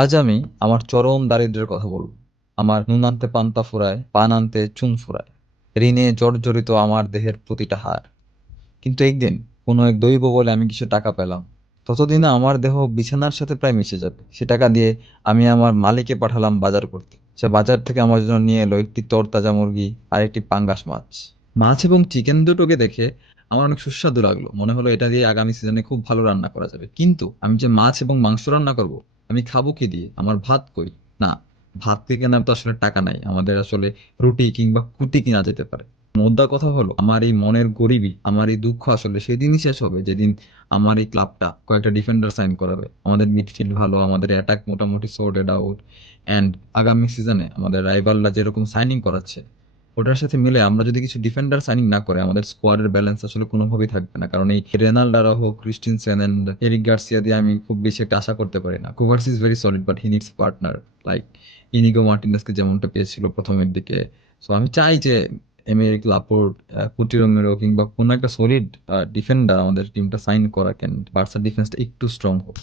আজ আমি আমার চরম দারিদ্র্যের কথা বলব। আমার নুন আনতে পান্তা ফুরায়, পান আনতে চুন ফুরায়। ঋণে জর্জরিত আমার দেহের প্রতিটা হাড়। কিন্তু একদিন কোনো এক দৈব বলে আমি কিছু টাকা পেলাম। ততদিনে আমার দেহ বিছানার সাথে প্রায় মিশে যাবে। সে টাকা দিয়ে আমি আমার মালিককে পাঠালাম বাজার করতে। সে বাজার থেকে আমার জন্য নিয়ে এলো একটি তরতাজা মুরগি আর একটি পাঙ্গাস মাছ। মাছ এবং চিকেন দুটোকে দেখে আমার অনেক সুস্বাদু লাগলো। মনে হলো এটা দিয়ে আগামী সিজনে খুব ভালো রান্না করা যাবে। কিন্তু আমি যে মাছ এবং মাংস রান্না করব, আমি খাবো কি দিয়ে? আমার ভাত কই? না, ভাত কেনার তো আসলে টাকা নাই। আমাদের আসলে রুটি কিংবা কুটি কিনা যেতে পারে। মোদ্দা কথা হলো, আমার এই মনের গরিবি, আমার এই দুঃখ আসলে সেদিনই শেষ হবে যেদিন আমার এই ক্লাবটা কয়েকটা ডিফেন্ডার সাইন করাবে। আমাদের মিডফিল্ড ভালো, আমাদের অ্যাটাক মোটামুটি সর্টেড আউট। অ্যান্ড আগামী সিজনে আমাদের রাইভালরা যেরকম সাইনিং করাচ্ছে, ওটার সাথে মিলে আমরা যদি কিছু ডিফেন্ডার সাইনিং না করে, আমাদের স্কোয়াডের ব্যালেন্স আসলে কোনোভাবেই থাকবে না। কারণ এই Ronald Araujo, Christensen and Eric Garcia দিয়ে আমি খুব বেশি একটা আশা করতে পারি না। Cubarsi is very solid, but he needs partner like Inigo মার্টিনেসকে যেমনটা পেয়েছিল প্রথমের দিকে। সো আমি চাই যে এমেরিক লাপোর্ট, কুতি রোমেরো কিংবা কোনো একটা সলিড ডিফেন্ডার আমাদের টিমটা সাইন করা, কেন বার্সার ডিফেন্সটা একটু স্ট্রং হোক।